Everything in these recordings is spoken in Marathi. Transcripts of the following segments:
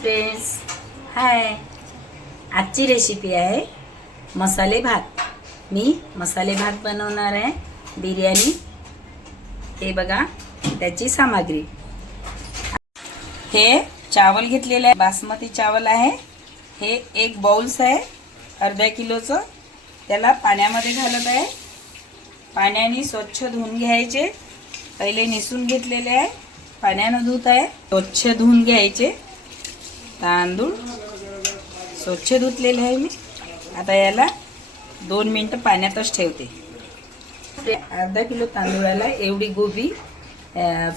फ्रेंड्स हाय आजची रेसिपी आहे मसाले भात. मी मसाले भात बनवणार आहे बिर्याणी. हे बघा त्याची सामग्री. हे चावल घेतलेलं आहे बासमती चावल आहे. हे एक बाउल्स आहे अर्ध्या किलोचं. त्याला पाण्यामध्ये घालत आहे. पाण्याने स्वच्छ धुवून घ्यायचे. पहिले निसून घेतलेले आहे. पाण्यानं धुत आहे. स्वच्छ धुवून घ्यायचे. तांदूळ स्वच्छ धुतलेले आहे मी. आता याला दोन मिनटं पाण्यातच ठेवते. ते अर्धा किलो तांदूळाला एवढी गोबी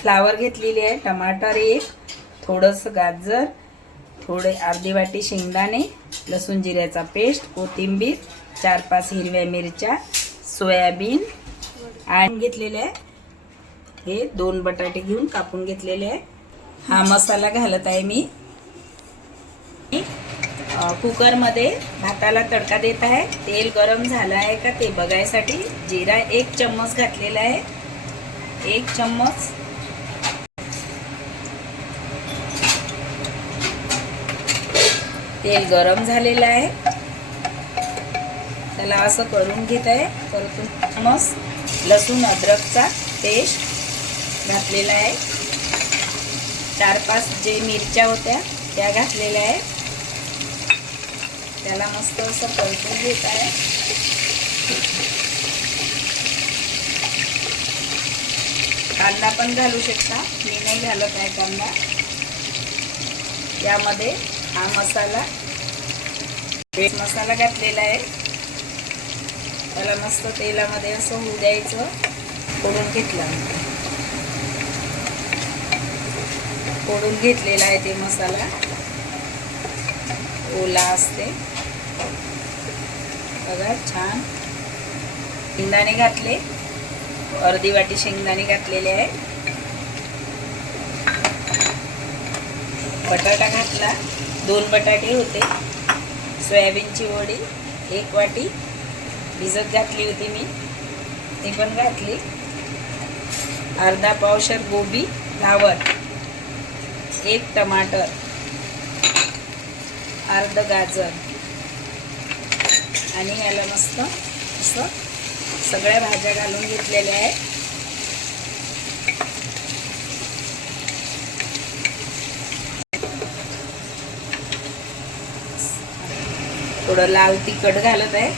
फ्लावर घेतलेली आहे टमाटर एक थोडंसं गाजर थोडे अर्धी वाटी शेंगदाणे लसूण जिऱ्याचा पेस्ट कोथिंबीर चार पाच हिरव्या मिरच्या सोयाबीन आणि घेतलेले आहे. हे दोन बटाटे घेऊन कापून घेतलेले आहे. हा मसाला घालत आहे मी. कुकरमध्ये भाताला तडका देत आहे. तेल गरम झालं आहे का ते बघायसाठी जिरा एक चम्मच घातलेला आहे. एक चम्मच. तेल गरम झालेलं आहे. त्याला असं करून घेत आहे. परतून चम्मच लसूण अद्रकचा पेस्ट घातलेला आहे. चार पाच जे मिरच्या होत्या त्या घातलेल्या आहे. त्याला मस्त असं परतून घेत आहे. कांदा पण घालू शकता. मी नाही घालत आहे कांदा. यामध्ये हा मसाला पेट मसाला घातलेला आहे. त्याला मस्त तेलामध्ये असं होऊ द्यायचं. फोडून घेतलं फोडून घेतलेला आहे ते मसाला. ओला असते. बघा छान. शेंगदाणे घातले. अर्धी वाटी शेंगदाणे घातलेले आहे. बटाटा घातला. दोन बटाटे होते. सोयाबीनची वडी एक वाटी. भिजत घातली होती मी. ती पण घातली. अर्धा पावशर गोबी फ्लावर एक टमाटर. अर्ध गाजर. आणि याला मस्त असं सगळ्या भाज्या घालून घेतलेल्या आहेत. थोडं लाल तिखट घालत आहे.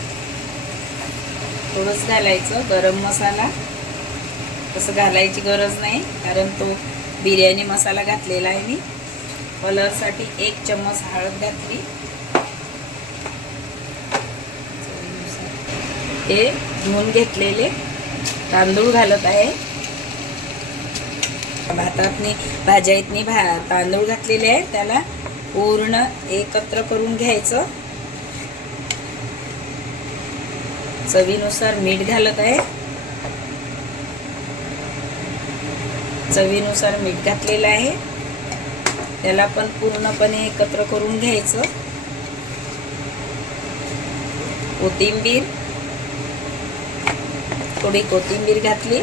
थोडंच घालायचं गरम मसाला. तसं घालायची गरज नाही कारण तो बिर्याणी मसाला घातलेला आहे मी. कलरसाठी एक चम्मच हळद घातली. हे धुवून घेतलेले. तांदूळ घालत आहे. भातातनी भाज्यातनी भा तांदूळ घातलेले आहे. त्याला पूर्ण एकत्र करून घ्यायचं. चवीनुसार मीठ घालत आहे. चवीनुसार मीठ घातलेलं आहे. त्याला पण पूर्णपणे एकत्र करून घ्यायचं. कोथिंबीर थोडी कोथिंबीर घातली.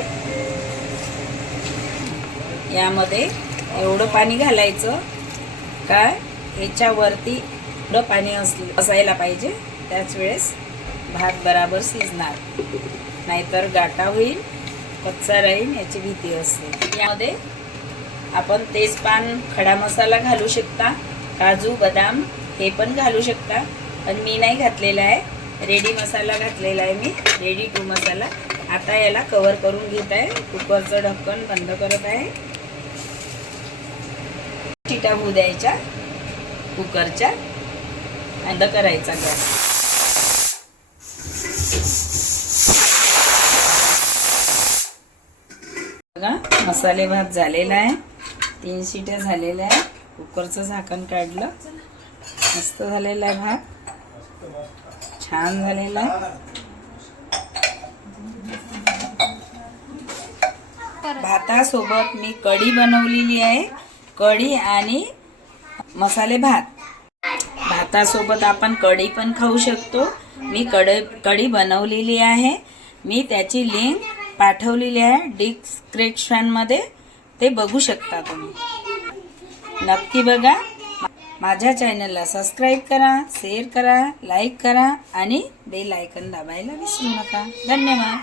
यामध्ये एवढं पाणी घालायचं. काय? याच्यावरती एवढं पाणी अस असायला पाहिजे. त्याच वेळेस भात बराबर शिजणार. नाहीतर गाटा होईल कच्चा राहील याची भीती असते. यामध्ये आपण तेजपान खडा मसाला घालू शकता. काजू बदाम हे पण घालू शकता. पण मी नाही घातलेला आहे. रेडी मसाला घातलेला आहे मी. रेडी टू मसाला. आता याला कवर करून घेत आहे. कुकरचं ढक्कन बंद करत आहे. शिटा होऊ द्यायच्या. कुकरच्या. बंद करायचा गॅस. बघा मसाले भात झालेला आहे. तीन शिट्या झालेल्या आहे. कुकरचं झाकण काढलं. मस्त झालेला आहे भात. छान झालेला आहे. भातासोबत मी कढी बनवलेली आहे. कढी आणि मसाले भात. भातासोबत आपण कढी पण खाऊ शकतो. मी कढ कढी बनवलेली आहे. मी त्याची लिंक पाठवलेली आहे डिस्क्रिप्शनमध्ये ते बघू शकता तुम्ही. नक्की बघा. माझ्या चॅनलला सबस्क्राईब करा शेअर करा लाईक करा आणि बेल आयकन दाबायला विसरू नका. धन्यवाद.